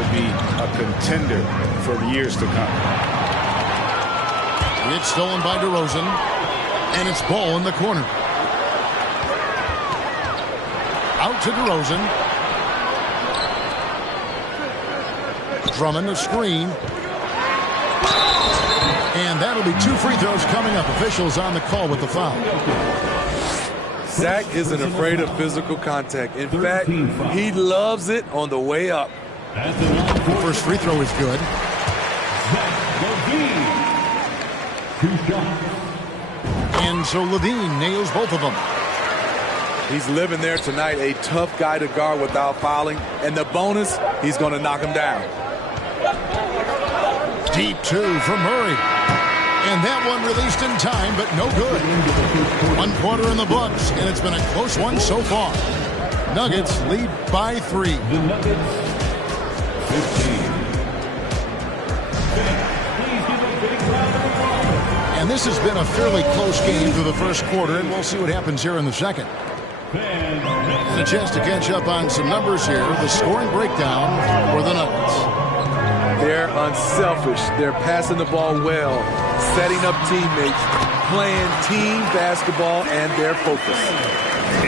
to be a contender for years to come. It's stolen by DeRozan, and it's ball in the corner. Out to DeRozan. Drummond, a screen. And that'll be 2 free throws coming up. Officials on the call with the foul. Zach isn't afraid of physical contact. In fact, he loves it on the way up. First free throw is good. And so LaVine nails both of them. He's living there tonight, a tough guy to guard without fouling. And the bonus, he's going to knock him down. Deep 2 from Murray. And that one released in time, but no good. 1 quarter in the books, and it's been a close one so far. Nuggets lead by 3. The Nuggets, 15. And this has been a fairly close game through the first quarter, and we'll see what happens here in the second. And a chance to catch up on some numbers here. The scoring breakdown for the Nuggets. They're unselfish. They're passing the ball well, setting up teammates, playing team basketball, and they're focused.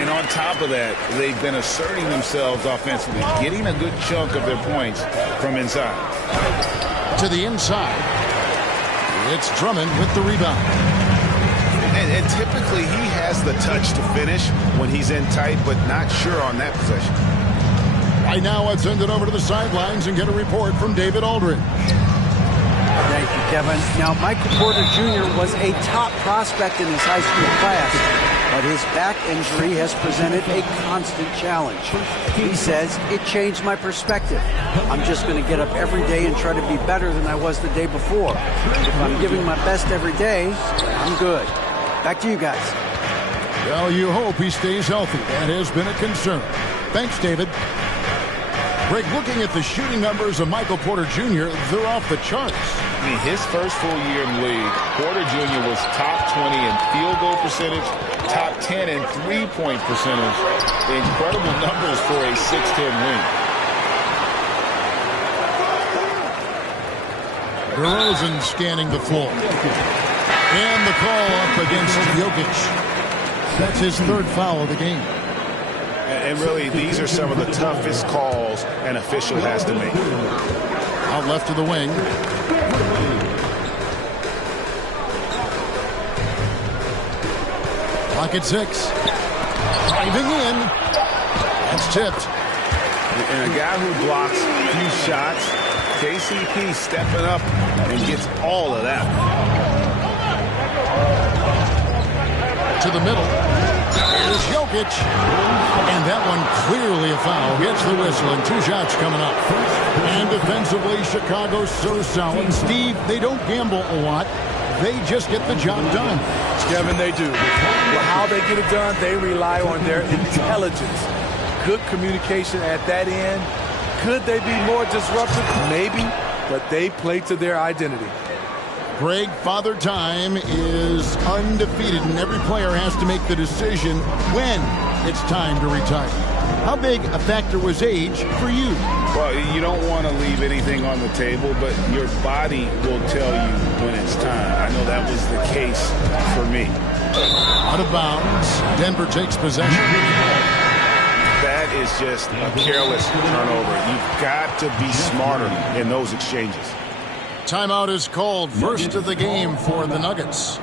And on top of that, they've been asserting themselves offensively, getting a good chunk of their points from inside. To the inside. It's Drummond with the rebound. And typically he has the touch to finish when he's in tight, but not sure on that possession. Right now, let's send it over to the sidelines and get a report from David Aldridge. Thank you, Kevin. Now, Michael Porter Jr. was a top prospect in his high school class, but his back injury has presented a constant challenge. He says, it changed my perspective. I'm just going to get up every day and try to be better than I was the day before. If I'm giving my best every day, I'm good. Back to you guys. Well, you hope he stays healthy. That has been a concern. Thanks, David. Greg, looking at the shooting numbers of Michael Porter Jr., they're off the charts. I mean, his first full year in the league, Porter Jr. was top 20 in field goal percentage, top 10 in three-point percentage. Incredible numbers for a 6'10 wing. DeRozan scanning the floor. And the call up against Jokic. That's his 3rd foul of the game. And really, these are some of the toughest calls an official has to make. Out left to the wing. Clock at 6. Driving in. That's tipped. And a guy who blocks a few shots, KCP stepping up and gets all of that. To the middle. Here's Jokic. And that one clearly a foul. Gets the whistle and 2 shots coming up. And defensively, Chicago's so solid. Steve, they don't gamble a lot. They just get the job done. Kevin, they do. Well, how they get it done, they rely on their intelligence. Good communication at that end. Could they be more disruptive? Maybe. But they play to their identity. Greg, Father Time is undefeated, and every player has to make the decision when it's time to retire. How big a factor was age for you? Well, you don't want to leave anything on the table, but your body will tell you when it's time. I know that was the case for me. Out of bounds. Denver takes possession. That is just a careless turnover. You've got to be smarter in those exchanges. Timeout is called. First of the game for the Nuggets.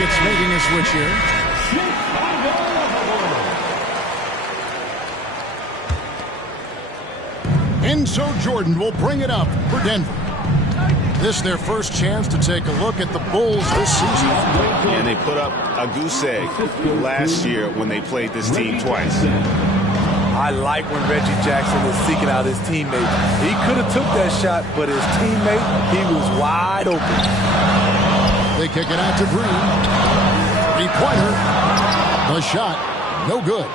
Nuggets making a switch here. And so Jordan will bring it up for Denver. This is their first chance to take a look at the Bulls this season. And they put up a goose egg last year when they played this team twice. I like when Reggie Jackson is seeking out his teammate. He could have took that shot, but his teammate, he was wide open. They kick it out to Green. Three-pointer. The shot, no good.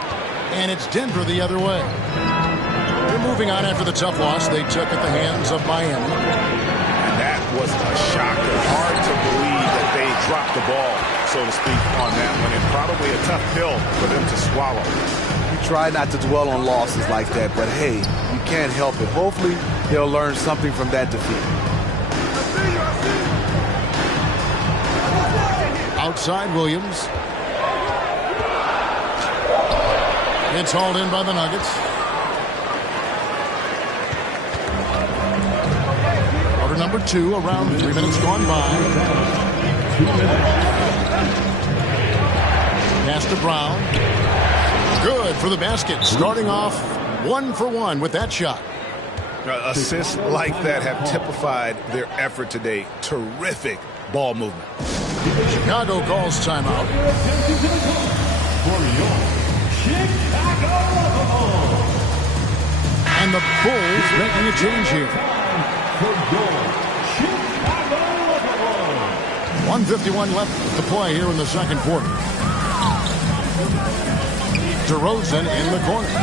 And it's Denver the other way. They're moving on after the tough loss they took at the hands of Miami. That was a shocker. Hard to believe that they dropped the ball, so to speak, on that one. And probably a tough pill for them to swallow. You try not to dwell on losses like that, but hey, you can't help it. Hopefully, they'll learn something from that defeat. Outside Williams. It's hauled in by the Nuggets. Quarter number 2, around 3 minutes gone by. 2 minutes. Pass to Brown. Good for the basket. Starting off 1 for 1 with that shot. Assists like that have typified their effort today. Terrific ball movement. Chicago calls timeout. For your Chicago Bulls. And the Bulls making a change here. For your Chicago Bulls. 1:51 left to play here in the second quarter. DeRozan in the corner.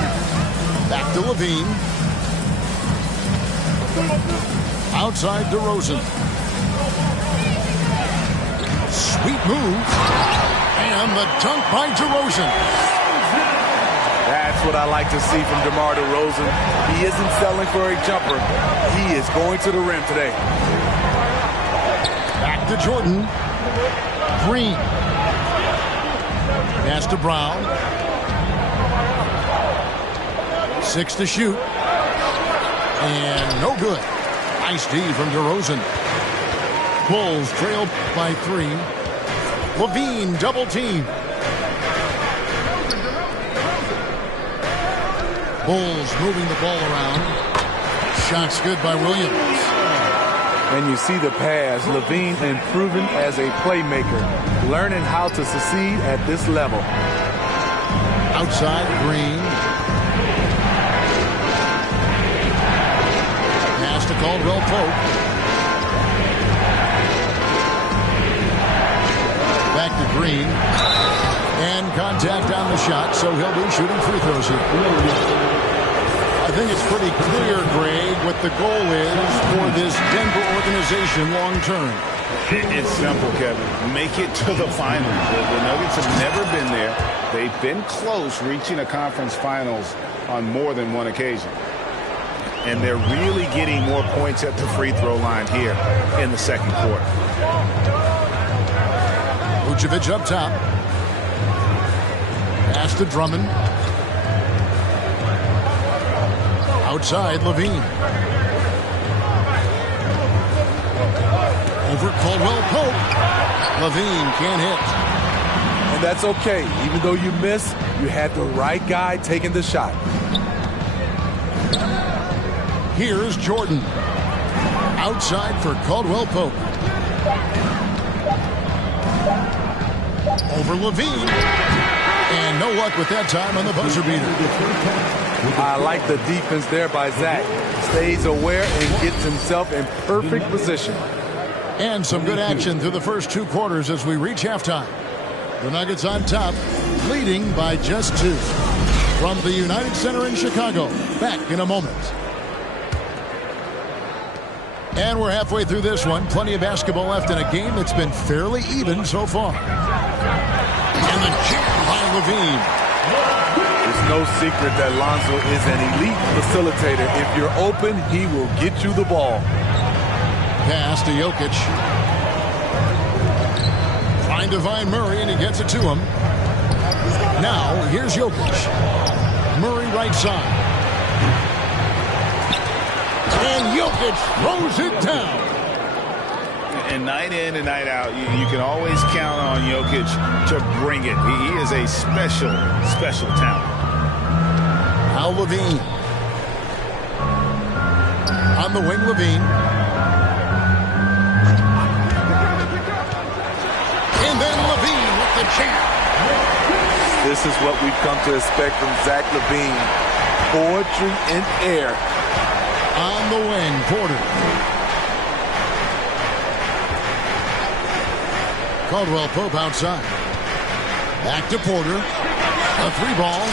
Back to Levine. Outside DeRozan. Sweet move. And the dunk by DeRozan. That's what I like to see from DeMar DeRozan. He isn't settling for a jumper. He is going to the rim today. Back to Jordan. Green. Pass to Brown. 6 to shoot. And no good. Nice D from DeRozan. Bulls trail by 3. Levine double team. Bulls moving the ball around. Shots good by Williams. And you see the pass. Levine improving as a playmaker. Learning how to succeed at this level. Outside Green. Pass to Caldwell Pope. Back to Green. And contact on the shot, so he'll be shooting free throws here. I think it's pretty clear, Greg, what the goal is for this Denver organization long term. It's simple, Kevin. Make it to the finals. The Nuggets have never been there. They've been close reaching a conference finals on more than one occasion. And they're really getting more points at the free throw line here in the second quarter. Vucevic up top. Pass to Drummond. Outside Levine. Over Caldwell Pope. Levine can't hit. And that's okay. Even though you miss, you had the right guy taking the shot. Here's Jordan. Outside for Caldwell Pope. Over Levine. And no luck with that time on the buzzer beater. I like the defense there by Zach. Stays aware and gets himself in perfect position. And some good action through the first 2 quarters as we reach halftime. The Nuggets on top, leading by just 2. From the United Center in Chicago, back in a moment. And we're halfway through this one. Plenty of basketball left in a game that's been fairly even so far. And the jam by Levine. It's no secret that Lonzo is an elite facilitator. If you're open, he will get you the ball. Pass to Jokic. Trying to find Murray, and he gets it to him. Now, here's Jokic. Murray right side. And Jokic throws it down. And night in and night out, you can always count on Jokic to bring it. He is a special, special talent. Al Levine. On the wing, Levine. And then Levine with the jam. This is what we've come to expect from Zach LaVine. Poetry in air. On the wing, Porter. Caldwell Pope outside. Back to Porter. A three ball.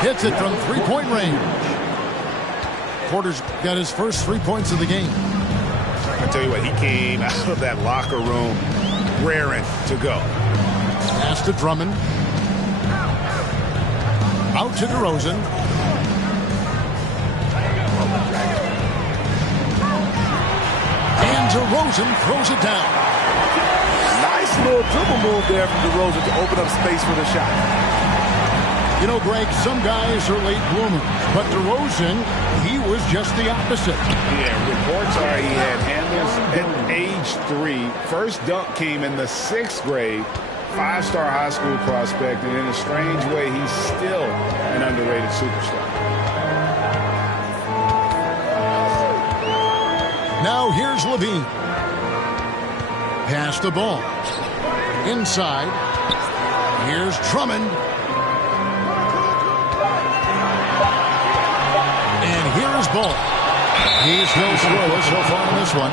Hits it from three-point range. Porter's got his first 3 points of the game. I tell you what, he came out of that locker room raring to go. Pass to Drummond. Out to DeRozan. And DeRozan throws it down. Nice little dribble move there from DeRozan to open up space for the shot. You know, Greg, some guys are late bloomers, but DeRozan, he was just the opposite. Yeah, reports are he had handles at age 3. First dunk came in the 6th grade. 5-star high school prospect, and in a strange way, he's still an underrated superstar. Now here's Levine. Pass the ball. Inside. Here's Drummond. And here's Ball. He's still scoreless so far on this one.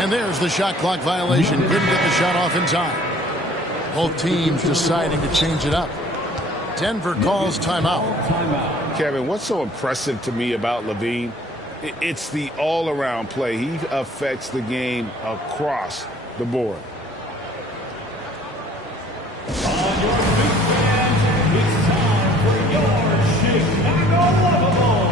And there's the shot clock violation. Couldn't get the shot off in time. Both teams deciding to change it up. Denver calls timeout. Kevin, what's so impressive to me about Levine? It's the all-around play. He affects the game across the board. On your big fans, it's time for your Chicago Love-A-Ball.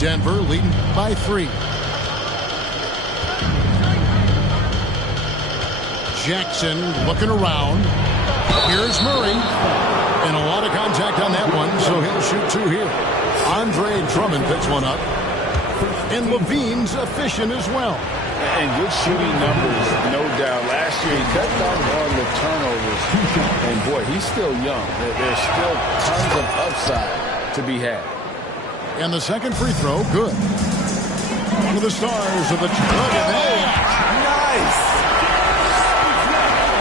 Denver leading by 3. Jackson looking around. Here's Murray. And a lot of contact on that one, so he'll shoot 2 here. Andre Drummond picks one up. And Levine's efficient as well. And good shooting numbers, no doubt. Last year, he cut down on the turnovers. And, boy, he's still young. There's still tons of upside to be had. And the second free throw, good. One of the stars of the... Look at that. Nice.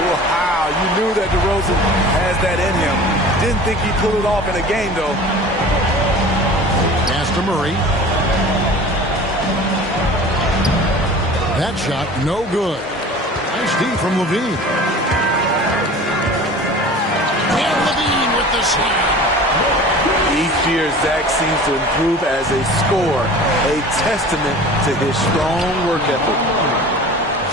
Wow, you knew that DeRozan has that in him. Didn't think he'd pull it off in a game, though. Pass to Murray. That shot, no good. Nice D from Levine. And Levine with the slam. Each year, Zach seems to improve as a scorer, a testament to his strong work ethic.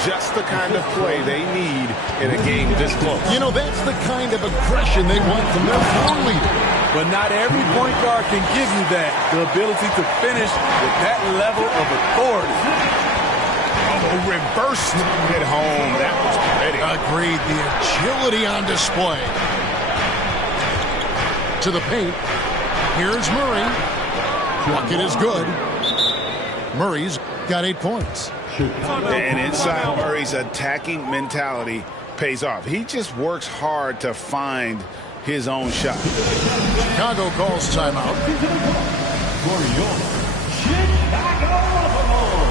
Just the kind of play they need in a game this close. You know, that's the kind of aggression they want from their floor leader. But not every point guard can give you that, the ability to finish with that level of authority. Oh, reversed at home. That was pretty. Agreed. The agility on display. To the paint. Here's Murray. Bucket is good. Murray's got 8 points. And inside, Murray's attacking mentality pays off. He just works hard to find his own shot. Chicago calls timeout. For your Chicago Love-A-Ball.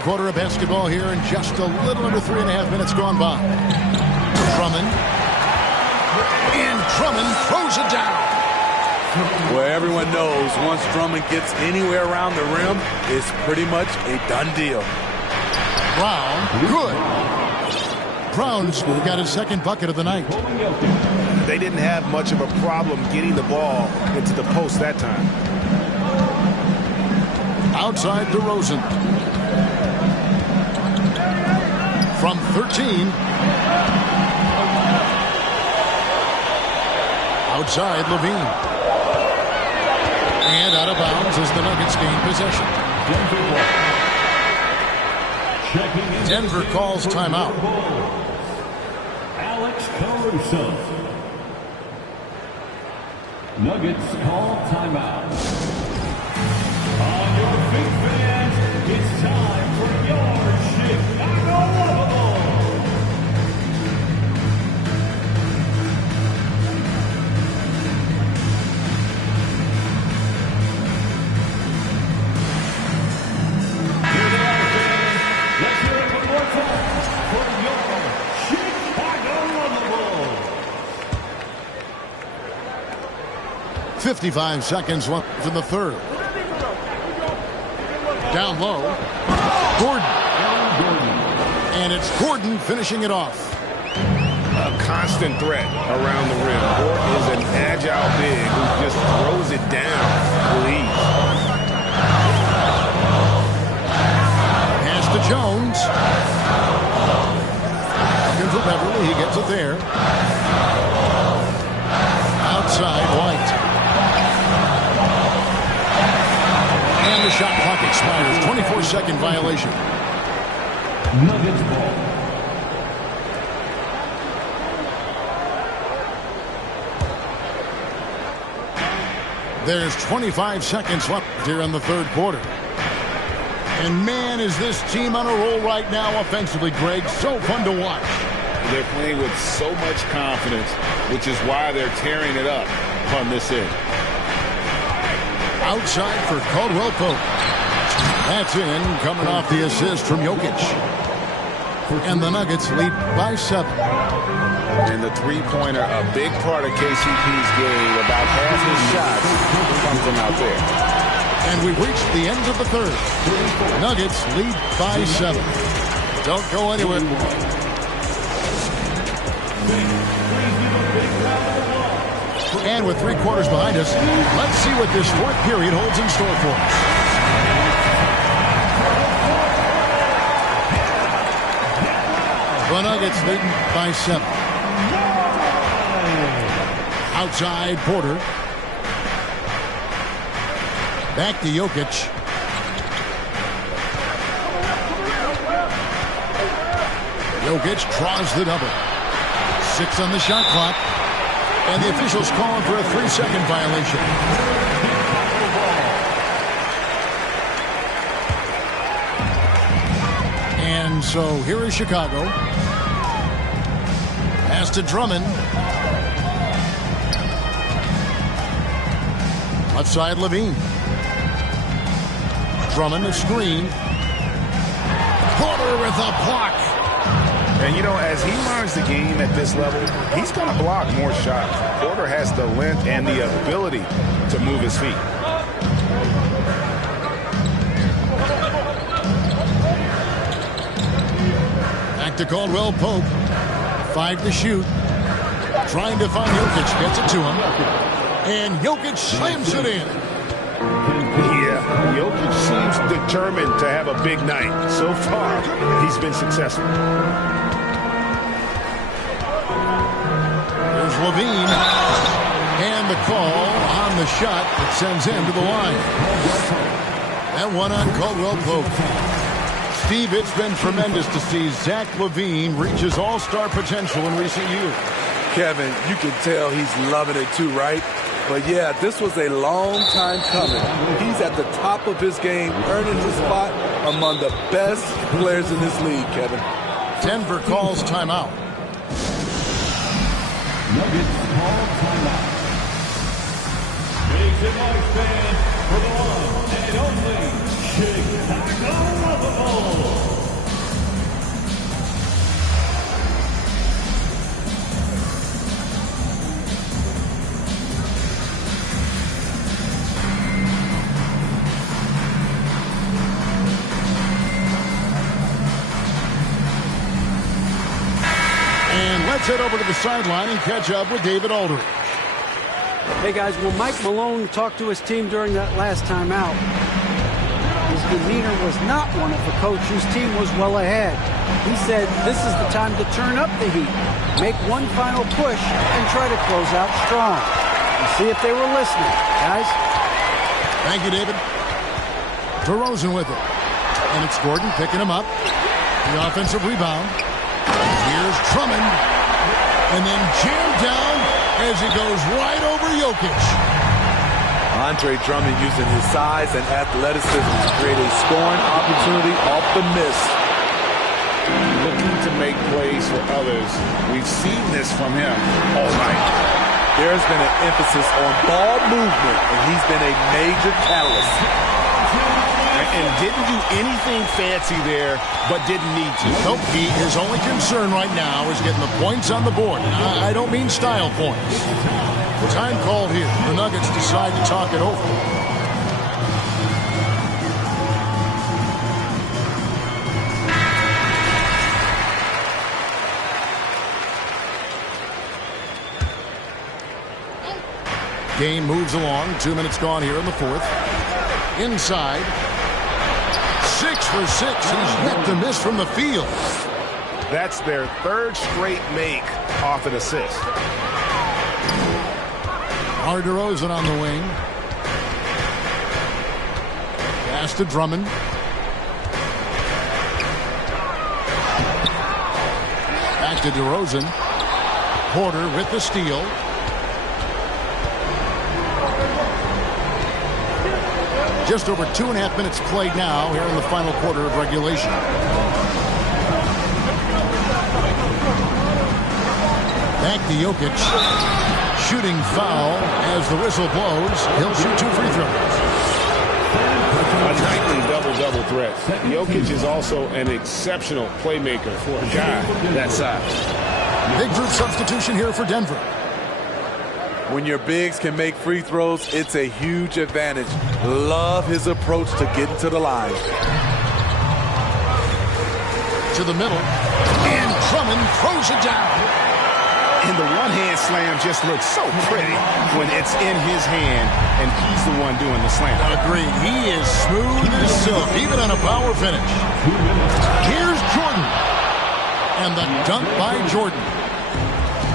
third quarter of basketball here in just a little under 3.5 minutes gone by. Drummond. And Drummond throws it down. Well, everyone knows once Drummond gets anywhere around the rim, it's pretty much a done deal. Brown, good. Brown's got his second bucket of the night. They didn't have much of a problem getting the ball into the post that time. Outside DeRozan. From 13. Outside Levine. And out of bounds as the Nuggets gain possession. Denver calls timeout. Alex Caruso. Nuggets call timeout. On your feet, fans, it's time for your Chicago Lovables. Here they are, fans. Let's hear it one more time for your Chicago Lovables. 55 seconds left in the third. Down low. Gordon. And it's Gordon finishing it off. A constant threat around the rim. Gordon is an agile big who just throws it down with ease. Pass to Jones. Looking for Beverly. He gets it there. Outside White. And the shot clock expires. 24-second violation. Nuggets ball. There's 25 seconds left here in the third quarter. And man, is this team on a roll right now offensively, Greg. So fun to watch. They're playing with so much confidence, which is why they're tearing it up on this end. Outside for Caldwell Pope. That's in, coming off the assist from Jokic. And the Nuggets lead by 7. And the three-pointer, a big part of KCP's game. About half his shots come from out there. And we've reached the end of the third. Nuggets lead by 7. Don't go anywhere. And with 3 quarters behind us, let's see what this fourth period holds in store for us. The Nuggets leading by 7. Outside Porter. Back to Jokic. Jokic draws the double. 6 on the shot clock. And the officials calling for a 3-second violation. And so here is Chicago. Pass to Drummond. Left side Levine. Drummond a screen. Porter with a block. And, you know, as he learns the game at this level, he's going to block more shots. Porter has the length and the ability to move his feet. Back to Caldwell Pope. 5 to shoot. Trying to find Jokic. Gets it to him. And Jokic slams it in. Yeah, Jokic seems determined to have a big night. So far, he's been successful. There's Levine. And the call on the shot that sends him to the line. That one on Caldwell Pope. Steve, it's been tremendous to see Zach LaVine reach his all-star potential in recent years. Kevin, you can tell he's loving it too, right? But yeah, this was a long time coming. He's at the top of his game, earning his spot among the best players in this league, Kevin. Denver calls timeout. Nuggets call timeout. Makes it nice, fans, for the one and only Chicago Lovables. Let's head over to the sideline and catch up with David Aldridge. Hey, guys, when Mike Malone talked to his team during that last time out, his demeanor was not one of a coach whose team was well ahead. He said this is the time to turn up the heat, make one final push, and try to close out strong. And see if they were listening, guys. Thank you, David. DeRozan with it. And it's Gordon picking him up. The offensive rebound. Here's Drummond. And then jammed down as he goes right over Jokic. Andre Drummond using his size and athleticism to create a scoring opportunity off the miss. Looking to make plays for others. We've seen this from him all night. There's been an emphasis on ball movement, and he's been a major catalyst. And didn't do anything fancy there, but didn't need to. Nope, his only concern right now is getting the points on the board. And I don't mean style points. Time called here. The Nuggets decide to talk it over. Game moves along. 2 minutes gone here in the fourth. Inside. 6 for 6. He's yet to miss from the field. That's their third straight make off an assist. DeRozan on the wing. Pass to Drummond. Back to DeRozan. Porter with the steal. Just over 2.5 minutes played now here in the final quarter of regulation. Back to Jokic. Shooting foul as the whistle blows. He'll shoot 2 free throws. A nightly double-double threat. Jokic is also an exceptional playmaker for a guy that size. Big group substitution here for Denver. When your bigs can make free throws, it's a huge advantage. Love his approach to getting to the line. To the middle. And Drummond throws it down. And the one-hand slam just looks so pretty when it's in his hand and he's the one doing the slam. Agreed. He is smooth as silk, even on a power finish. Here's Jordan. And the dunk by Jordan.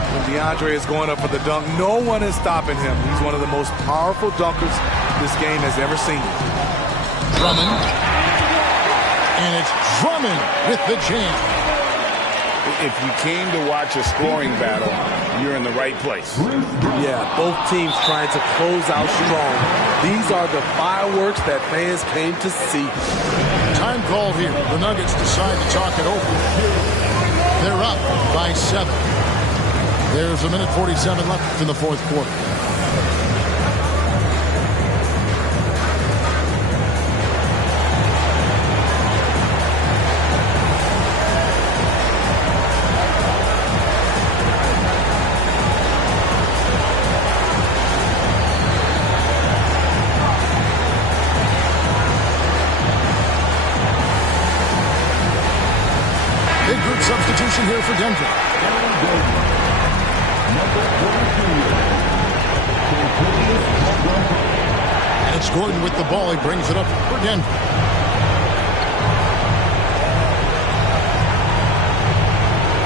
When DeAndre is going up for the dunk, no one is stopping him. He's one of the most powerful dunkers this game has ever seen. Drummond. And it's Drummond with the jam. If you came to watch a scoring battle, you're in the right place. Yeah, both teams trying to close out strong. These are the fireworks that fans came to see. Time called here. The Nuggets decide to talk it over. They're up by 7. There's 1:47 left in the fourth quarter. Substitution here for Denver. And it's Gordon with the ball. He brings it up for Denver.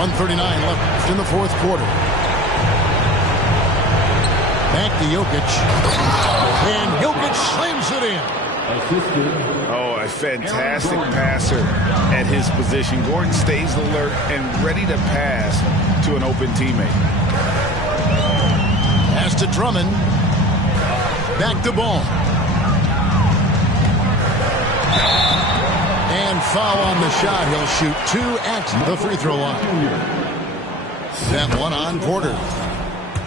.139 left in the fourth quarter. Back to Jokic. And Jokic slams it in. Oh, a fantastic passer at his position. Gordon stays alert and ready to pass to an open teammate. Pass to Drummond. Back to Ball. And foul on the shot. He'll shoot 2 at the free throw line. That one on Porter.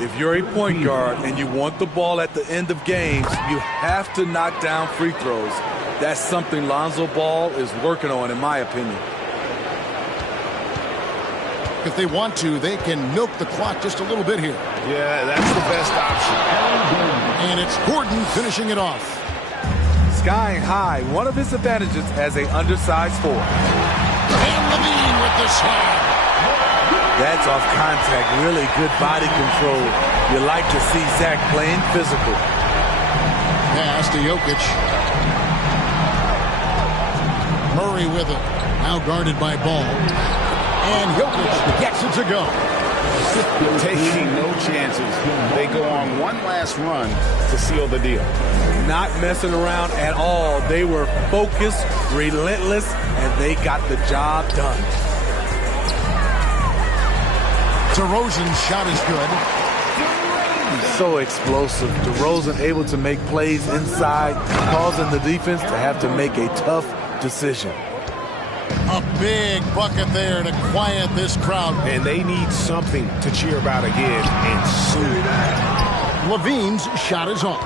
If you're a point guard and you want the ball at the end of games, you have to knock down free throws. That's something Lonzo Ball is working on, in my opinion. If they want to, they can milk the clock just a little bit here. Yeah, that's the best option. And it's Gordon finishing it off. Skying high, one of his advantages as an undersized forward. And Levine with the slam. That's off contact. Really good body control. You like to see Zach playing physical. Pass to Jokic. Murray with it. Now guarded by Ball. And Jokic gets it to go. Taking no chances. They go on one last run to seal the deal. Not messing around at all. They were focused, relentless, and they got the job done. DeRozan's shot is good. So explosive. DeRozan able to make plays inside, causing the defense to have to make a tough decision. A big bucket there to quiet this crowd. And they need something to cheer about again, and soon. Levine's shot is off.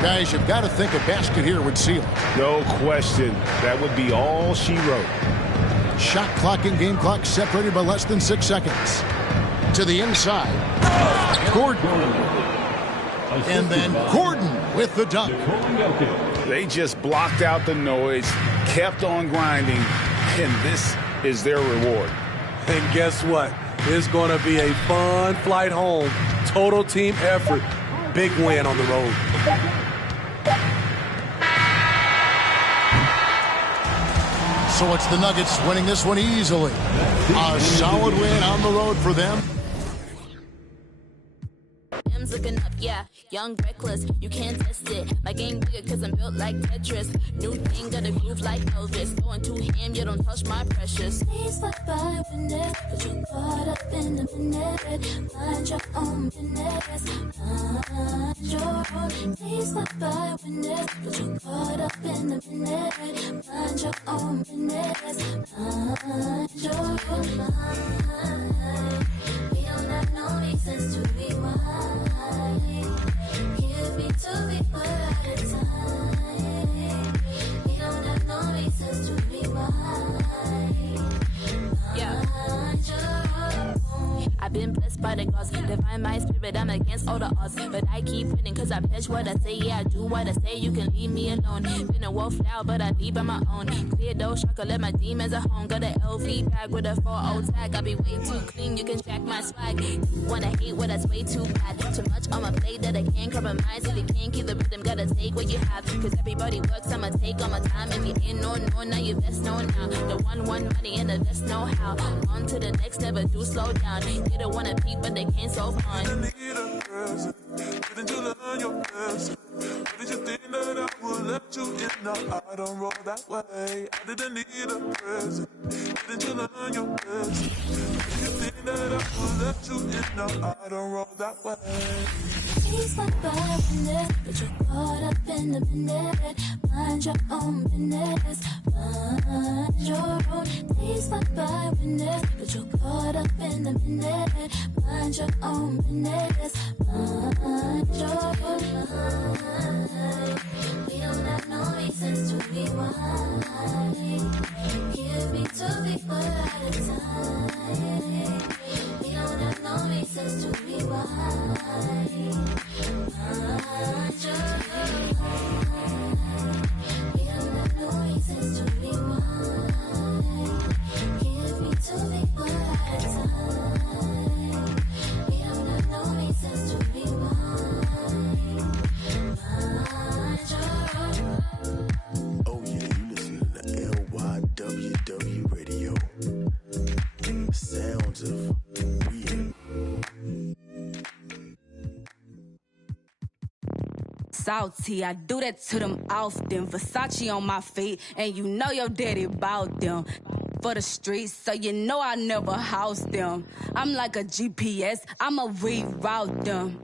Guys, you've got to think a basket here would seal it. No question. That would be all she wrote. Shot clock and game clock separated by less than 6 seconds. To the inside. Gordon. And then Gordon with the dunk. They just blocked out the noise, kept on grinding, and this is their reward. And guess what? It's going to be a fun flight home. Total team effort. Big win on the road. So it's the Nuggets winning this one easily. A solid win on the road for them. Looking up, yeah, young, reckless, you can't test it. My game bigger cause I'm built like Tetris. New thing, got a groove like Elvis. Going too ham, you don't touch my precious. Please slip by with it, but you caught up in the minute. Mind your own business, mind your own. Please slip by with it, but you caught up in the minute. Mind your own business, mind your own. We don't have no reasons to be wild. Give me to be one at a time. We don't have no reasons to be wild. Yeah. I've been blessed by the gods, divine my spirit, I'm against all the odds. But I keep winning cause I pledge what I say, yeah, I do what I say, you can leave me alone. Been a wolf now, but I leave on my own. Clear those shaka, let my demons at home. Got a LV bag with a 4-0 tag, I be way too clean, you can track my swag. Wanna hate what that's way too bad. Too much on my plate that I can't compromise. If you can't keep the rhythm, gotta take what you have. Cause everybody works, I'ma take all my time. If you ain't no, now you best know now. The one money and the best know how. On to the next, never do slow down. They don't wanna peep, but they can't so fun. Didn't you learn your lesson? Did you think that I would let you in? No, I don't roll that way. I didn't need a present. Didn't you learn your lesson? Did you think that I would let you in? No, I don't roll that way. Please slip by with it, but you caught up in the minute. Mind your own business, mind your own. Please slip by with it, but you caught up in the minute. Mind your own business, mind your own. We don't have no reasons to be wild. Give me to be one at a time. We don't have no reasons to be wild. Mind your own. We don't have no reasons to be wild. Give me to be one at a time. We don't have no reasons to be wild. Mind your own. Oh yeah, you listen to LYWW Radio. Sounds of weird. Salty, I do that to them often. Versace on my feet, and you know your daddy bought them. For the streets, so you know I never house them. I'm like a GPS, I'ma reroute them.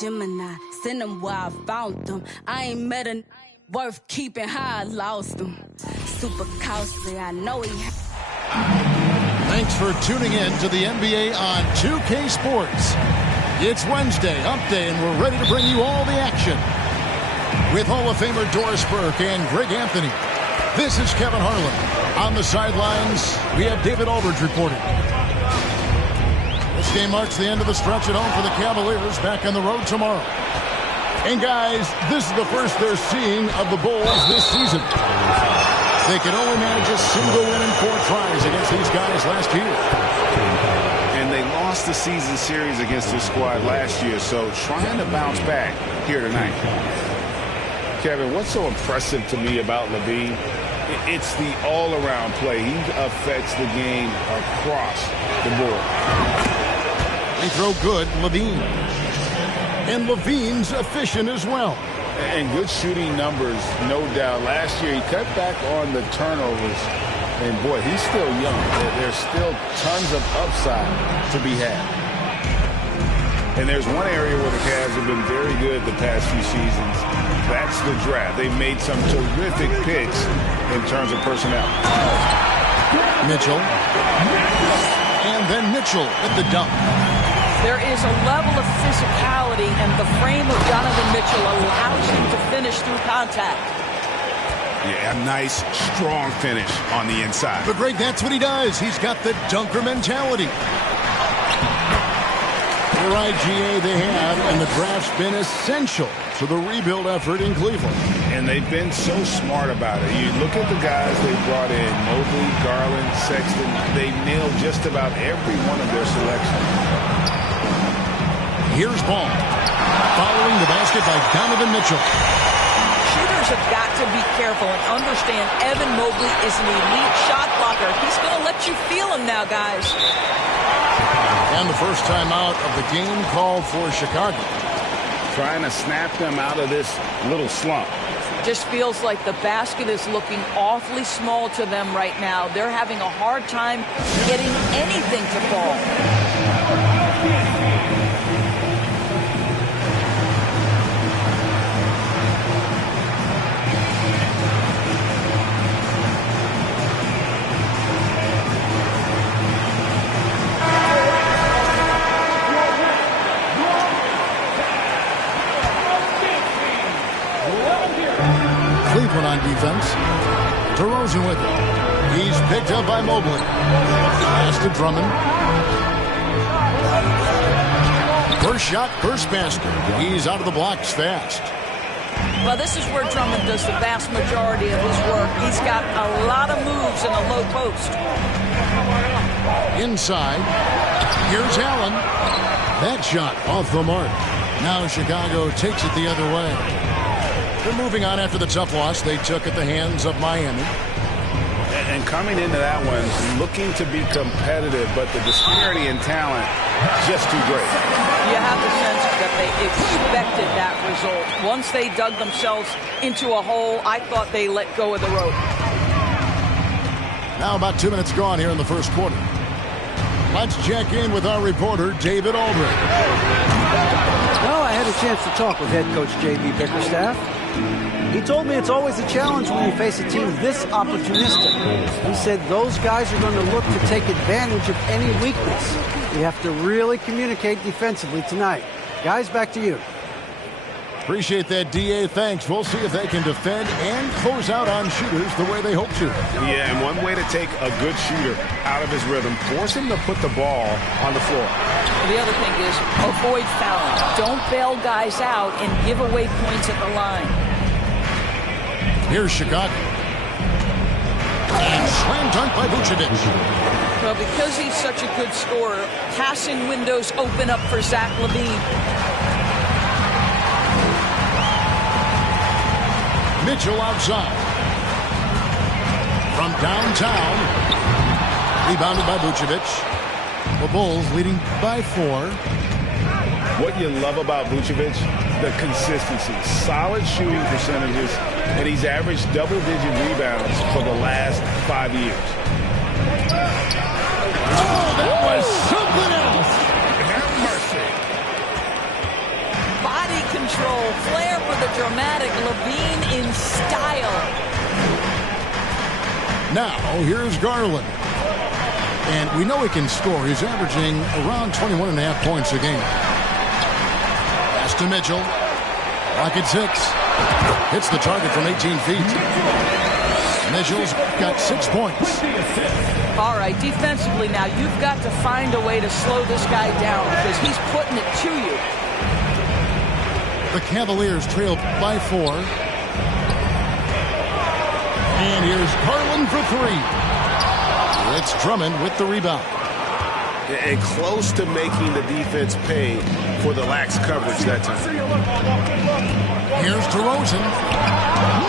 Gemini, send them where I found them. I ain't met a worth keeping how I lost them. Super costly, I know he. Thanks for tuning in to the NBA on 2K Sports. It's Wednesday, Hump Day, and we're ready to bring you all the action. With Hall of Famer Doris Burke and Greg Anthony. This is Kevin Harlan. On the sidelines, we have David Aldridge reporting. This game marks the end of the stretch at home for the Cavaliers, back on the road tomorrow. And guys, this is the first they're seeing of the Bulls this season. They could only manage a single win in 4 tries against these guys last year. lost the season series against this squad last year, so trying to bounce back here tonight. Kevin, what's so impressive to me about LaVine? It's the all-around play. He affects the game across the board. They throw good, LaVine. And LaVine's efficient as well. And good shooting numbers, no doubt. Last year, he cut back on the turnovers. And, boy, he's still young. There's still tons of upside to be had. And there's one area where the Cavs have been very good the past few seasons. That's the draft. They've made some terrific picks in terms of personnel. Mitchell. And then Mitchell at the dunk. There is a level of physicality, and the frame of Donovan Mitchell allows him to finish through contact. Yeah, a nice, strong finish on the inside. But Greg, that's what he does. He's got the dunker mentality. For IGA they have, and the draft's been essential to the rebuild effort in Cleveland. And they've been so smart about it. You look at the guys they brought in, Mobley, Garland, Sexton. They nailed just about every one of their selections. Here's Ball. Following the basket by Donovan Mitchell. Shooters have got to be careful and understand Evan Mobley is an elite shot blocker. He's going to let you feel him now, guys. And the first time out of the game called for Chicago. Trying to snap them out of this little slump. Just feels like the basket is looking awfully small to them right now. They're having a hard time getting anything to fall. Cleveland on defense. DeRozan with it. He's picked up by Mobley. Pass to Drummond. First shot, first basket. He's out of the blocks fast. Well, this is where Drummond does the vast majority of his work. He's got a lot of moves in a low post. Inside. Here's Allen. That shot off the mark. Now Chicago takes it the other way. They're moving on after the tough loss they took at the hands of Miami. And coming into that one, looking to be competitive, but the disparity in talent just too great. You have the sense that they expected that result. Once they dug themselves into a hole, I thought they let go of the rope. Now about 2 minutes gone here in the first quarter. Let's check in with our reporter, David Aldridge. Well, I had a chance to talk with head coach J.B. Bickerstaff. He told me it's always a challenge when you face a team this opportunistic. He said those guys are going to look to take advantage of any weakness. We have to really communicate defensively tonight. Guys, back to you. Appreciate that, D.A. Thanks. We'll see if they can defend and close out on shooters the way they hope to. Yeah, and one way to take a good shooter out of his rhythm, force him to put the ball on the floor. The other thing is avoid fouling. Don't bail guys out and give away points at the line. Here's Chicago. And slam dunk by Vucevic. Well, because he's such a good scorer, passing windows open up for Zach LaVine. Mitchell outside. From downtown. Rebounded by Vucevic. The Bulls leading by 4. What you love about Vucevic, the consistency. Solid shooting percentages, and he's averaged double-digit rebounds for the last 5 years. Oh, that was something else. Have mercy. Body control, flair for the dramatic, LaVine in style. Now, here's Garland. And we know he can score. He's averaging around 21.5 points a game. Pass to Mitchell. Rocket 6. Hits the target from 18 feet. Mitchell's got 6 points. All right, defensively now, you've got to find a way to slow this guy down because he's putting it to you. The Cavaliers trailed by 4. And here's Garland for 3. It's Drummond with the rebound. and close to making the defense pay for the lax coverage that time. Here's DeRozan.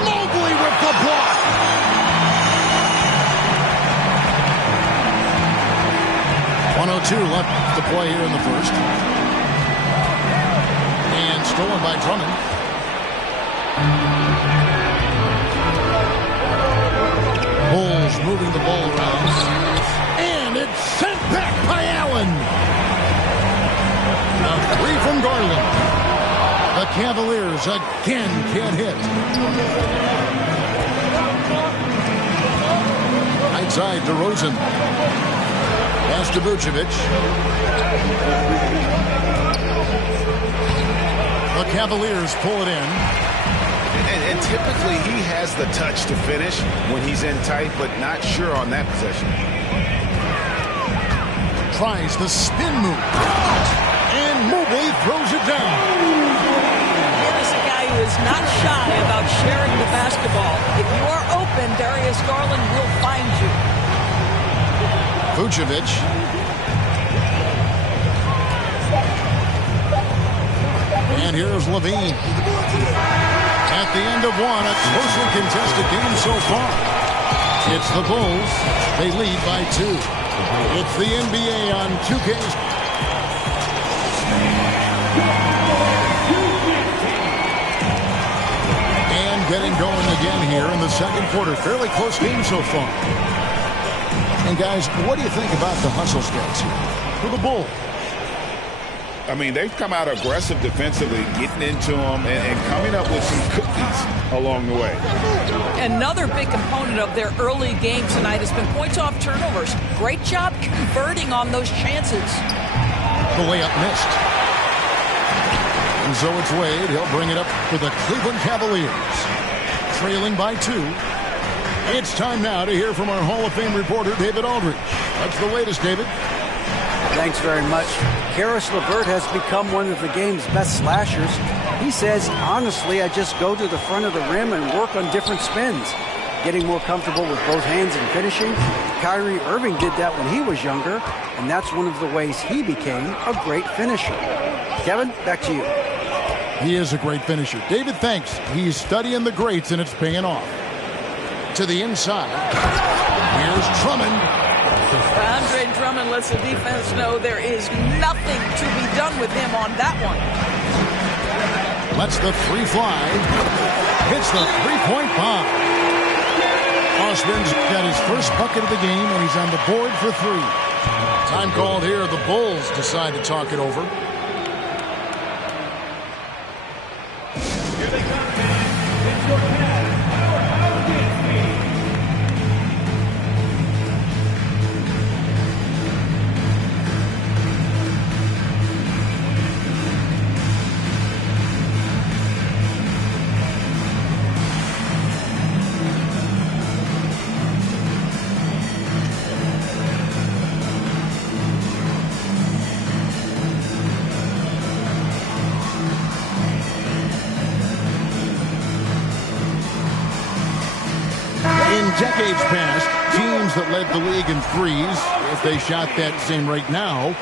Mobley with the block. .102 left to play here in the first. And stolen by Drummond. Bulls moving the ball around. And it's sent back by Allen. A three from Garland. The Cavaliers again can't hit. Right side, DeRozan. Pass to Vucevic. The Cavaliers pull it in. And typically he has the touch to finish when he's in tight, but not sure on that possession. Tries the spin move. And Mobley throws it down. Here's a guy who is not shy about sharing the basketball. If you are open, Darius Garland will find you. Vucevic. And here's Levine. At the end of one, a closely contested game so far. It's the Bulls. They lead by 2. It's the NBA on 2K. And getting going again here in the second quarter. Fairly close game so far. And guys, what do you think about the hustle stats here for the Bulls? I mean, they've come out aggressive defensively, getting into them and coming up with some cookies along the way. Another big component of their early game tonight has been points off turnovers. Great job converting on those chances. The layup missed. And so it's Wade. He'll bring it up for the Cleveland Cavaliers. Trailing by 2. It's time now to hear from our Hall of Fame reporter, David Aldridge. What's the latest, David? Thanks very much. Karis LeVert has become one of the game's best slashers. He says, honestly, I just go to the front of the rim and work on different spins. Getting more comfortable with both hands and finishing. Kyrie Irving did that when he was younger, and that's one of the ways he became a great finisher. Kevin, back to you. He is a great finisher. David, thanks. He's studying the greats, and it's paying off. To the inside. Here's Drummond. Andre Drummond lets the defense know there is nothing to be done with him on that one. Lets the three fly. Hits the three-point bomb. Osman's got his first bucket of the game, and he's on the board for 3. Time called here. The Bulls decide to talk it over. Here they come, fans. It's your Cavs. Powerhouse against me. Decades past, teams that led the league in threes, if they shot that same rate now,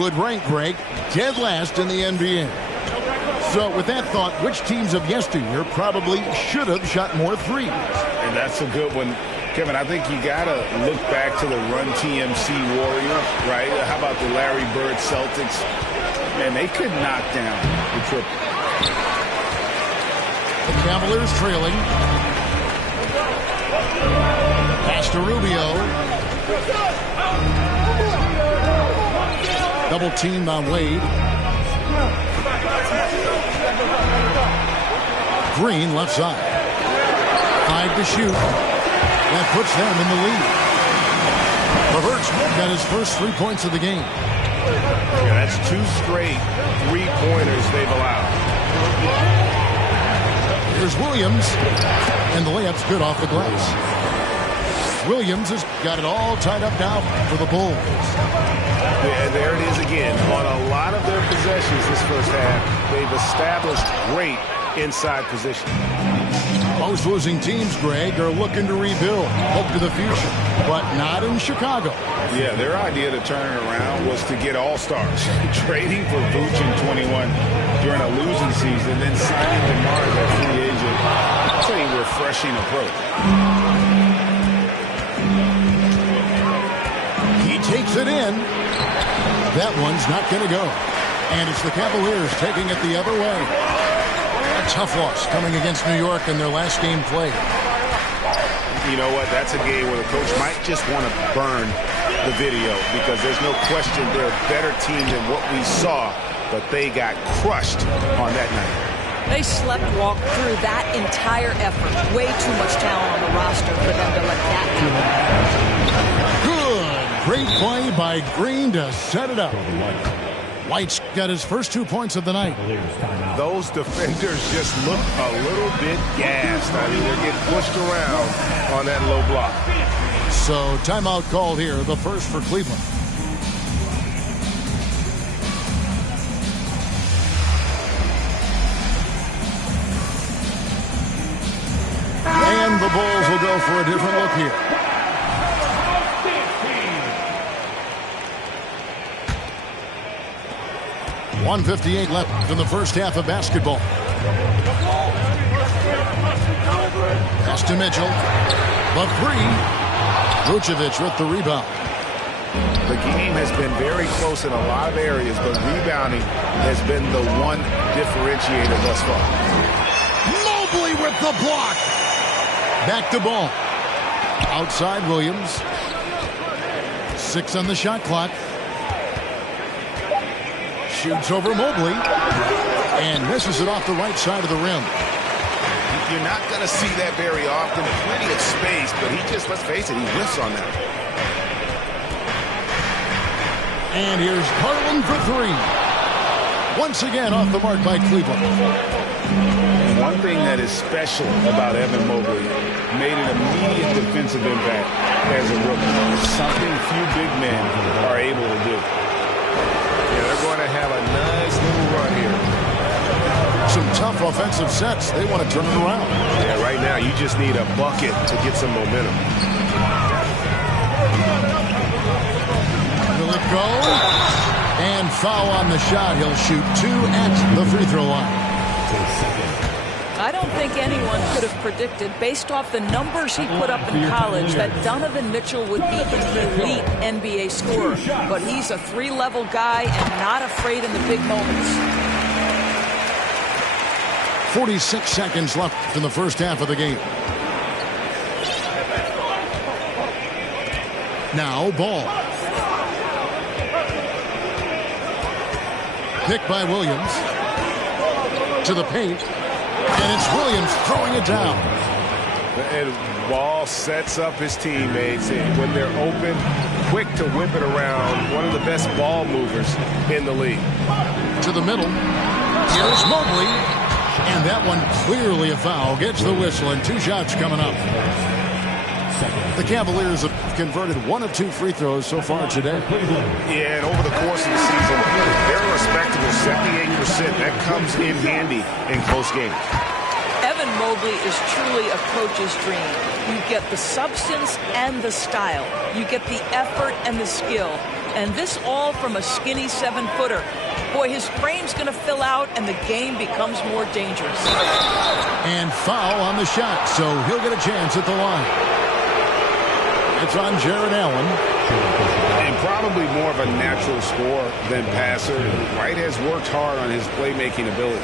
would rank Greg dead last in the NBA. So with that thought, which teams of yesteryear probably should have shot more threes? And that's a good one. Kevin, I think you got to look back to the Run TMC Warriors, right? How about the Larry Bird Celtics? Man, they could knock down the triple. The Cavaliers trailing. Pass to Rubio. Double teamed on Wade. Green left side. 5 to shoot. That puts them in the lead. LeVert's got his first 3 points of the game. Yeah, that's 2 straight 3-pointers they've allowed. Here's Williams. And the layup's good off the glass. Williams has got it all tied up now for the Bulls. There it is again. On a lot of their possessions this first half, they've established great inside position. Most losing teams, Greg, are looking to rebuild, hope to the future, but not in Chicago. Yeah, their idea to turn it around was to get all-stars. Trading for Vooch in 21 during a losing season, then signing DeMar as a free agent. That's a refreshing approach. He takes it in. That one's not going to go. And it's the Cavaliers taking it the other way. A tough loss coming against New York in their last game played. You know what? That's a game where the coach might just want to burn the video because there's no question they're a better team than what we saw, but they got crushed on that night. They sleepwalked through that entire effort. Way too much talent on the roster for them to let that happen. Good. Great play by Green to set it up. White's got his first 2 points of the night. Those defenders just look a little bit gassed. I mean, they're getting pushed around on that low block. So timeout called here, the first for Cleveland. And the Bulls will go for a different look here. 1:58 left in the first half of basketball. Pass to Mitchell. The three. Vucevic with the rebound. The game has been very close in a lot of areas, but rebounding has been the one differentiator thus far. Mobley with the block. Back to ball. Outside Williams. 6 on the shot clock. Shoots over Mobley and misses it off the right side of the rim. You're not going to see that very often. Plenty of space, but he just, let's face it, he whiffs on that. And here's Garland for three. Once again off the mark by Cleveland. And one thing that is special about Evan Mobley, made an immediate defensive impact as a rookie. Something few big men are able to do. Yeah, they're going to have a nice little run here. Some tough offensive sets. They want to turn it around. Yeah, right now you just need a bucket to get some momentum. Will it go? And foul on the shot. He'll shoot 2 at the free throw line. I don't think anyone could have predicted, based off the numbers he put up in college, that Donovan Mitchell would be an elite NBA scorer. But he's a 3-level guy and not afraid in the big moments. 46 seconds left in the first half of the game. Now Ball. Picked by Williams. To the paint. And it's Williams throwing it down. And Ball sets up his teammates. And when they're open, quick to whip it around. One of the best ball movers in the league. To the middle. Here's Mobley. And that one clearly a foul. Gets the whistle and 2 shots coming up. The Cavaliers have converted 1 of 2 free throws so far today. Yeah, and over the course of the season, they're a respectable 78%. That comes in handy in close games. Evan Mobley is truly a coach's dream. You get the substance and the style. You get the effort and the skill. And this all from a skinny 7-footer. Boy, his frame's going to fill out and the game becomes more dangerous. And foul on the shot, so he'll get a chance at the line. It's on Jared Allen. And probably more of a natural scorer than passer. White has worked hard on his playmaking ability.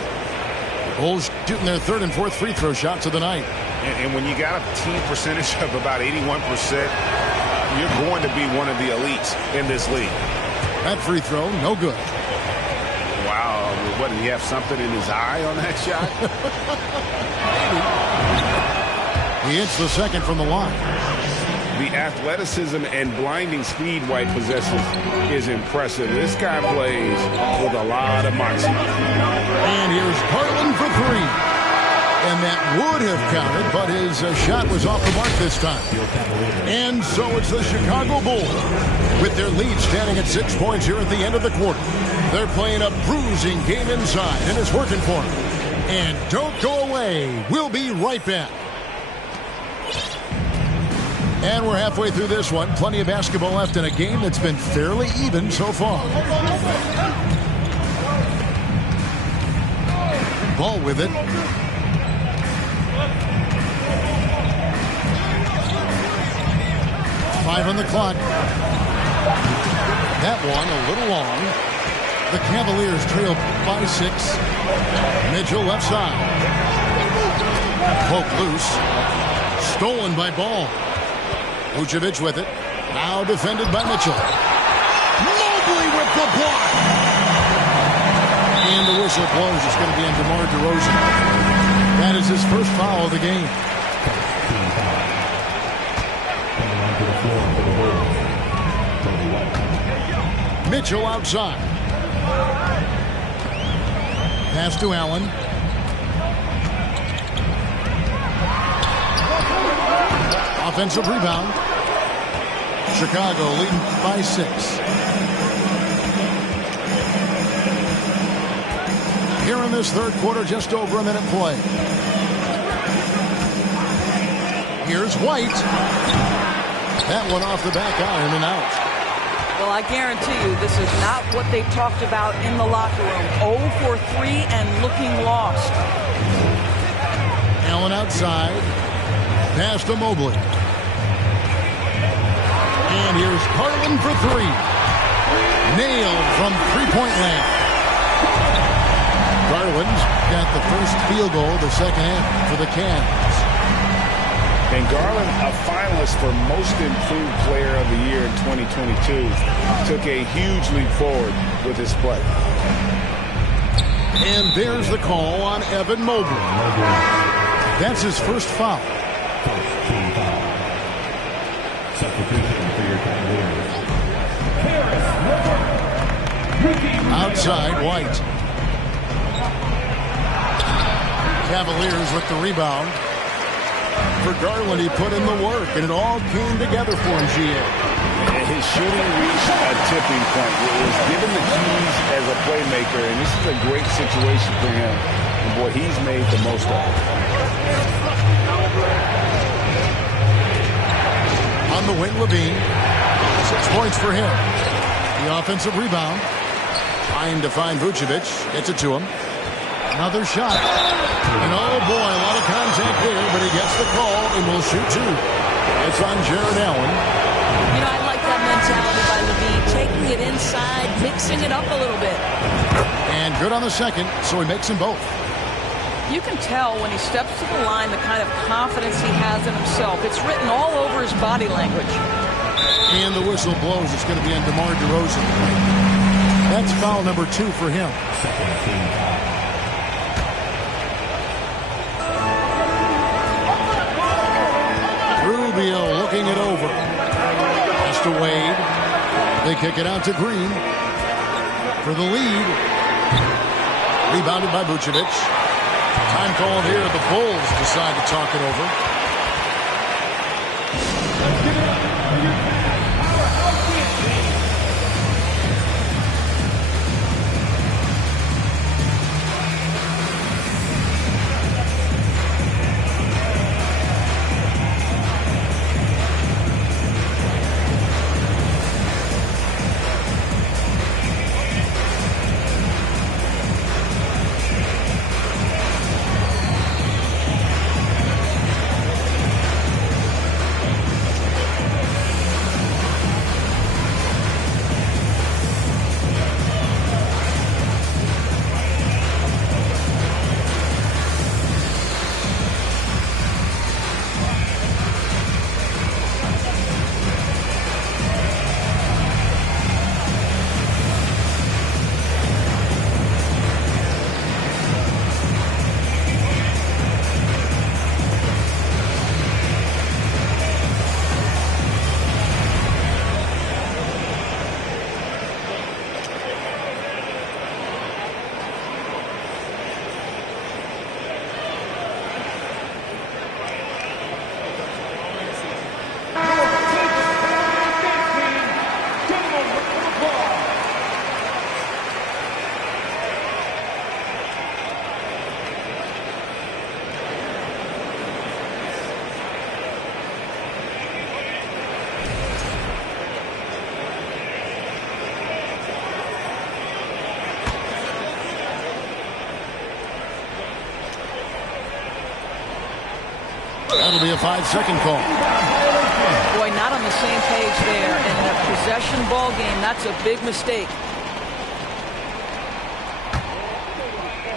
Bulls shooting their 3rd and 4th free throw shots of the night. And when you got a team percentage of about 81%, you're going to be one of the elites in this league. That free throw, no good. Wow. What, did he have something in his eye on that shot? He hits the second from the line. The athleticism and blinding speed White possesses is impressive. This guy plays with a lot of moxie. And here's Garland for 3. And that would have counted, but his shot was off the mark this time. And so it's the Chicago Bulls, with their lead standing at 6 points here at the end of the quarter. They're playing a bruising game inside, and it's working for them. And don't go away. We'll be right back. And we're halfway through this one. Plenty of basketball left in a game that's been fairly even so far. Ball with it. Five on the clock. That one a little long. The Cavaliers trail by 6. Mitchell left side. Poke loose. Stolen by Ball. Vucevic with it. Now defended by Mitchell. Mobley with the block. And the whistle blows. It's going to be on DeMar DeRozan. That is his first foul of the game. Mitchell outside. Pass to Allen. Offensive rebound. Chicago leading by 6. Here in this third quarter, just over a minute play. Here's White. That one off the back iron and out. Well, I guarantee you this is not what they talked about in the locker room. 0 for 3 and looking lost. Allen outside. Pass to Mobley. And here's Garland for 3. Nailed from three-point land. Garland's got the first field goal of the second half for the Cavs. And Garland, a finalist for Most Improved Player of the Year in 2022, took a huge leap forward with his play. And there's the call on Evan Mobley. That's his first foul. Outside, White. Cavaliers with the rebound. For Garland, he put in the work, and it all came together for him, GA. And his shooting reached a tipping point. It was given the keys as a playmaker, and this is a great situation for him. And boy, he's made the most of it. On the wing, Levine. 6 points for him. The offensive rebound. Trying to find Vucevic. Gets it to him. Another shot. And oh boy, a lot of contact there, but he gets the call and will shoot 2. It's on Jared Allen. You know, I like that mentality by Levine, taking it inside, mixing it up a little bit. And good on the second, so he makes them both. You can tell when he steps to the line the kind of confidence he has in himself. It's written all over his body language. And the whistle blows. It's going to be on DeMar DeRozan. That's foul number 2 for him. Rubio looking it over. Pass to Wade. They kick it out to Green for the lead. Rebounded by Vucevic. Time called here. The Bulls decide to talk it over. That'll be a 5-second call. Boy, not on the same page there. And in a possession ball game, that's a big mistake.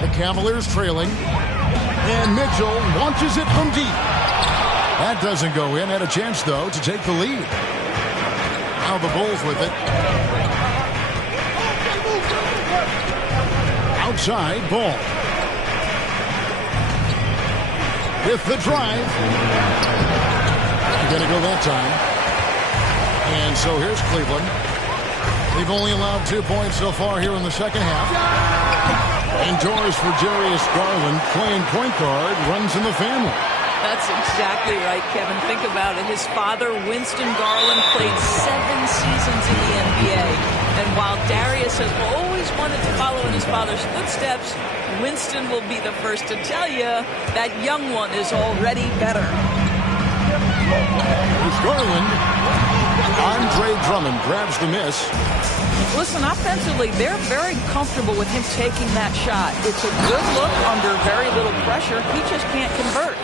The Cavaliers trailing. And Mitchell launches it from deep. That doesn't go in. Had a chance, though, to take the lead. Now the Bulls with it. Outside, Ball. With the drive. Gonna go that time. And so here's Cleveland. They've only allowed 2 points so far here in the second half. Indoors for Darius Garland, playing point guard, runs in the family. That's exactly right, Kevin. Think about it. His father, Winston Garland, played 7 seasons in the NBA. And while Darius has always wanted to follow in his father's footsteps, Winston will be the first to tell you that young one is already better. Here's Garland. Andre Drummond grabs the miss. Listen, offensively, they're very comfortable with him taking that shot. It's a good look under very little pressure. He just can't convert.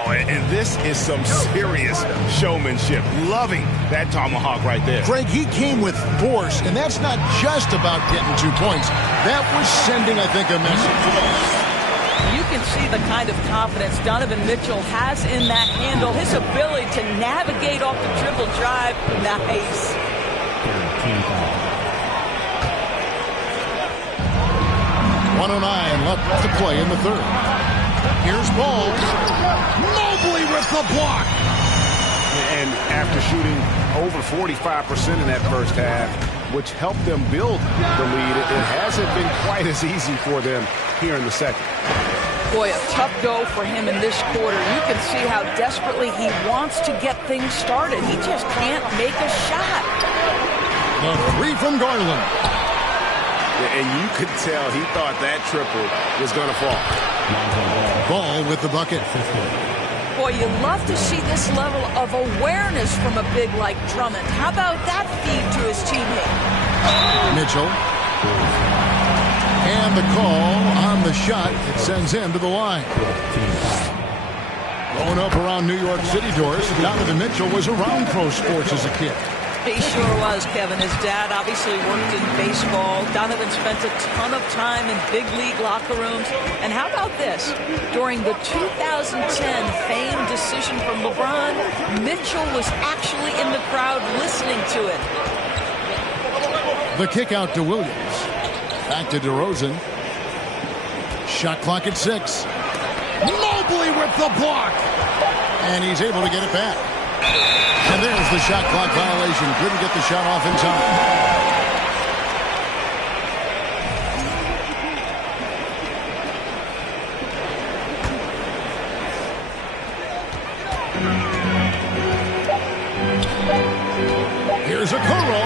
Oh, and this is some serious showmanship. Loving that tomahawk right there. Greg, he came with force, and that's not just about getting 2 points. That was sending, I think, a message. You can see the kind of confidence Donovan Mitchell has in that handle. His ability to navigate off the dribble drive. Nice. 1:09 left to play in the third. Here's Ball. Mobley with the block. And after shooting over 45% in that first half, which helped them build the lead, it hasn't been quite as easy for them here in the second. Boy, a tough go for him in this quarter. You can see how desperately he wants to get things started. He just can't make a shot. The 3 from Garland. And you could tell he thought that triple was going to fall. Ball with the bucket. Boy, you love to see this level of awareness from a big like Drummond. How about that feed to his teammate? Mitchell. And the call on the shot. It sends him to the line. Growing up around New York City, Doris, Donovan Mitchell was around pro sports as a kid. He sure was, Kevin. His dad obviously worked in baseball. Donovan spent a ton of time in big league locker rooms. And how about this? During the 2010 famed decision from LeBron, Mitchell was actually in the crowd listening to it. The kick out to Williams. Back to DeRozan. Shot clock at 6. Mobley with the block. And he's able to get it back. And there's the shot clock violation. Couldn't get the shot off in time. Here's Okoro.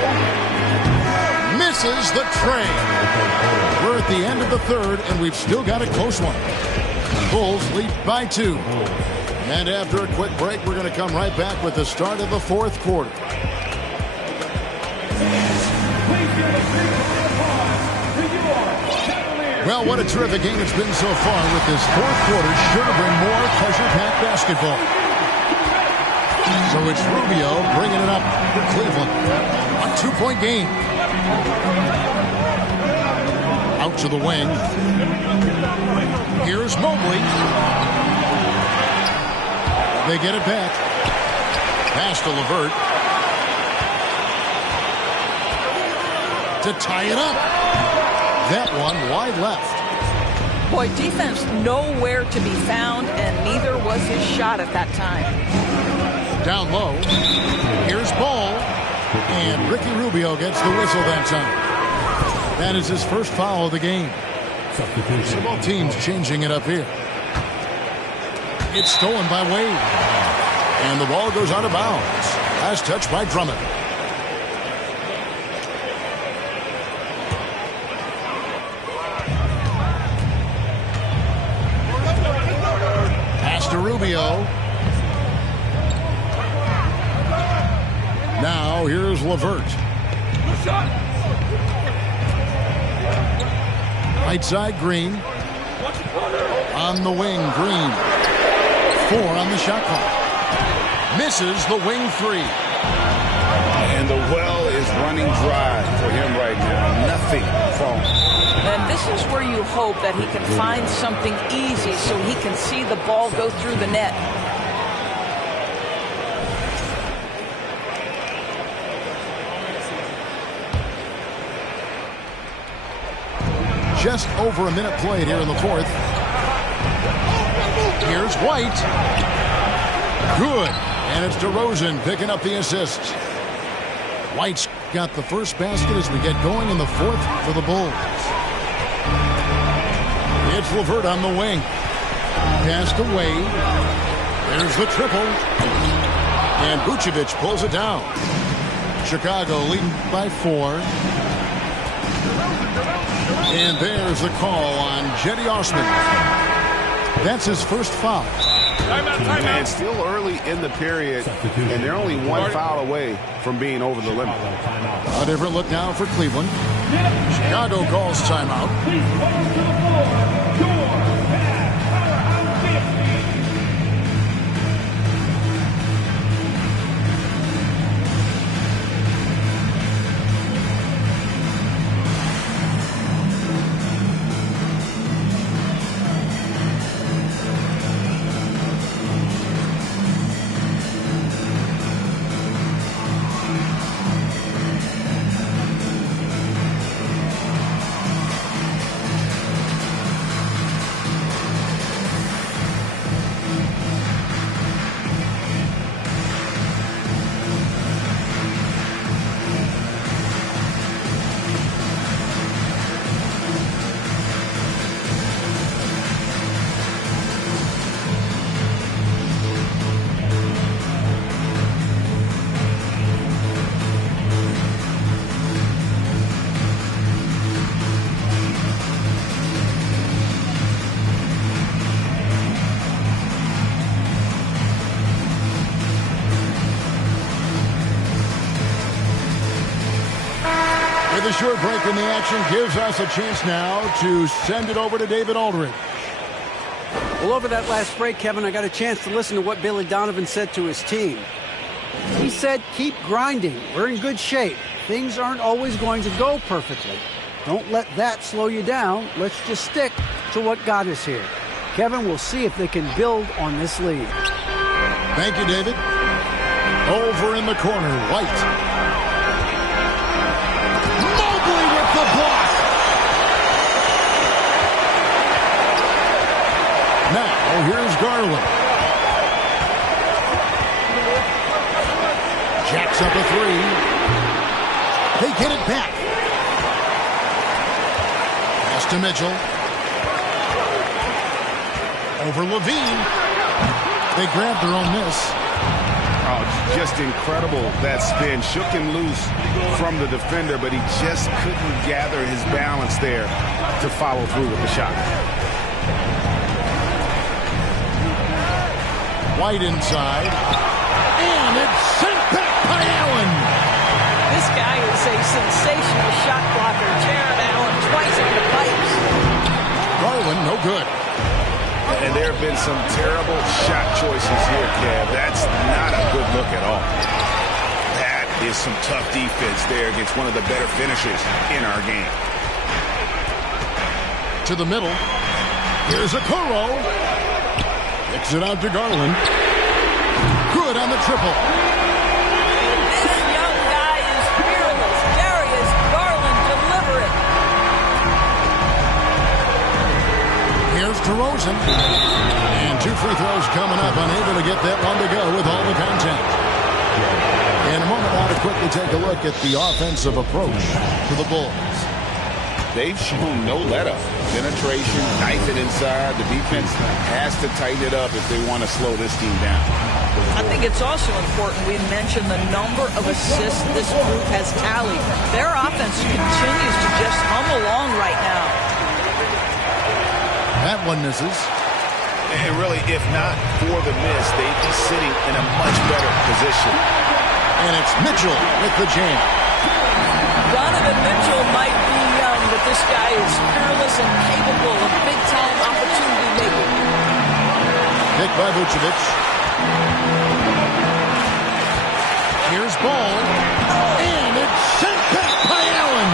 Misses the tray. We're at the end of the third, and we've still got a close one. Bulls lead by 2. And after a quick break, we're going to come right back with the start of the fourth quarter. Well, what a terrific game it's been so far with this fourth quarter. Sure to bring more pressure-packed basketball. So it's Rubio bringing it up for Cleveland. A 2-point game. Out to the wing. Here's Mobley. They get it back. Pass to LeVert. To tie it up. That one wide left. Boy, defense nowhere to be found, and neither was his shot at that time. Down low. Here's Ball. And Ricky Rubio gets the whistle that time. That is his first foul of the game. So both teams changing it up here. It's stolen by Wade. And the ball goes out of bounds. Last touch by Drummond. Pass to Rubio. Now here's LeVert. Right side, Green. On the wing, Green. 4 on the shot clock. Misses the wing 3. And the well is running dry for him right now. Nothing falling. And this is where you hope that he can find something easy so he can see the ball go through the net. Just over a minute played here in the fourth. Here's White. Good. And it's DeRozan picking up the assist. White's got the first basket as we get going in the fourth for the Bulls. It's LeVert on the wing. Passed away. There's the triple. And Vucevic pulls it down. Chicago leading by 4. And there's a call on Jetty Osman. That's his first foul. And still early in the period, and they're only one foul away from being over the limit. A different look now for Cleveland. Chicago calls timeout. The short break in the action gives us a chance now to send it over to David Aldridge. Well, over that last break, Kevin, I got a chance to listen to what Billy Donovan said to his team. He said, keep grinding. We're in good shape. Things aren't always going to go perfectly. Don't let that slow you down. Let's just stick to what got us here. Kevin, we'll see if they can build on this lead. Thank you, David. Over in the corner, White. The block. Now here's Garland. Jacks up a 3. They get it back. Pass to Mitchell. Over Levine. They grab their own miss. Oh, just incredible, that spin. Shook him loose from the defender, but he just couldn't gather his balance there to follow through with the shot. White inside. And it's sent back by Allen. This guy is a sensational shot blocker. Jared Allen twice on the pipes. Garland, no good. And there have been some terrible shot choices here, Kev. That's not a good look at all. That is some tough defense there against one of the better finishers in our game. To the middle. Here's Okoro. Kicks it out to Garland. Good on the triple. This young guy is fearless. Darius Garland, deliver it. Here's DeRozan. And 2 free throws coming up. Unable to get that one to go with all the contact. In a moment, I want to quickly take a look at the offensive approach to the Bulls. They've shown no let-up. Penetration, knife it inside. The defense has to tighten it up if they want to slow this team down. I think it's also important we mention the number of assists this group has tallied. Their offense continues to just hum along right now. That one misses. And really, if not for the miss, they'd be sitting in a much better position. And it's Mitchell with the jam. Donovan Mitchell might be young, but this guy is fearless and capable of big-time opportunity making. Picked by Vucevic. Here's ball. And it's sent back by Allen.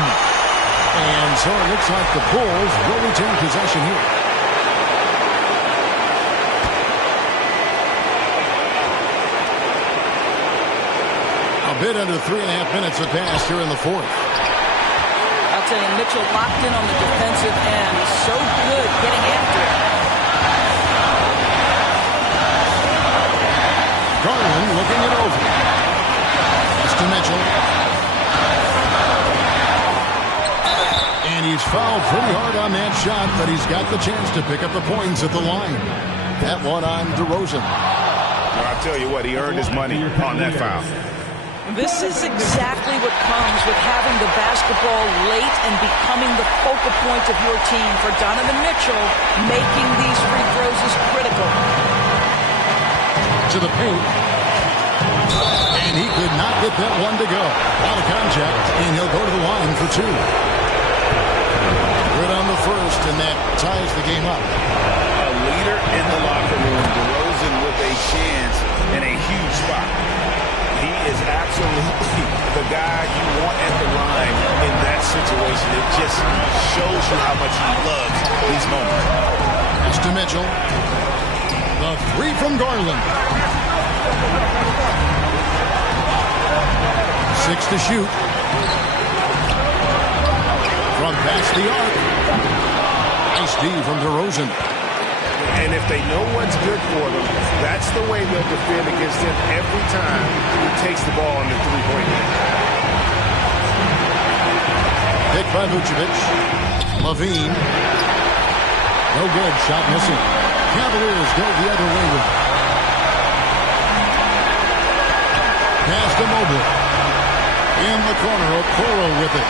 And so it looks like the Bulls will retain possession here. A bit under 3.5 minutes have passed here in the fourth. I'll tell you, Mitchell locked in on the defensive end. So good getting after it. Garland looking it over. Pass to Mitchell. And he's fouled pretty hard on that shot, but he's got the chance to pick up the points at the line. That one on DeRozan. Well, I'll tell you what, he earned his money on that foul. This is exactly what comes with having the basketball late and becoming the focal point of your team. For Donovan Mitchell, making these free throws is critical. To the paint. And he could not get that one to go. Out of contact, and he'll go to the line for two. Good on the first, and that ties the game up. A leader in the locker room, DeRozan with a chance in a huge spot. He is absolutely the guy you want at the line in that situation. It just shows you how much he loves these moments. Pass to Mitchell. The three from Garland. 6 to shoot. From past the arc. Nice D from DeRozan. And if they know what's good for them, that's the way they'll defend against him every time he takes the ball in the three-point line. Pick by Vucevic. Levine. No good. Shot missing. Cavaliers go the other way with it. Pass to Mobley. In the corner, Okoro with it.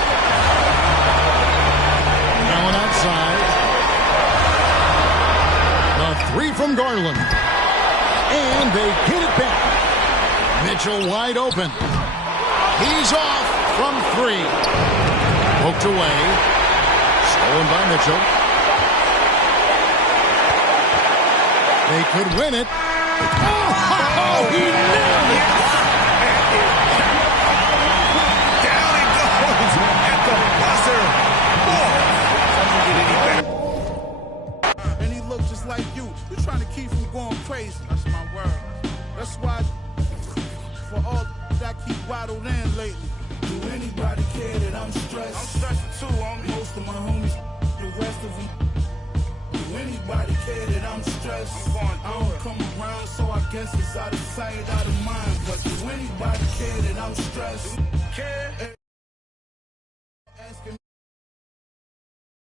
Allen outside. The three from Garland. And they get it back. Mitchell wide open. He's off from three. Poked away. Stolen by Mitchell. They could win it. Oh, he nailed it. Down it goes at the buzzer. Doesn't get any better. And he looked just like you. You're trying to keep from going crazy. That's my word. That's why for all that I keep bottled in lately. Do anybody care that I'm stressed? I'm stressed too, homie. Most of my homies, the rest of them. Do anybody care that I'm stressed? I don't come around, so I guess it's out of sight, out of mind. But do anybody care that I'm stressed? Care?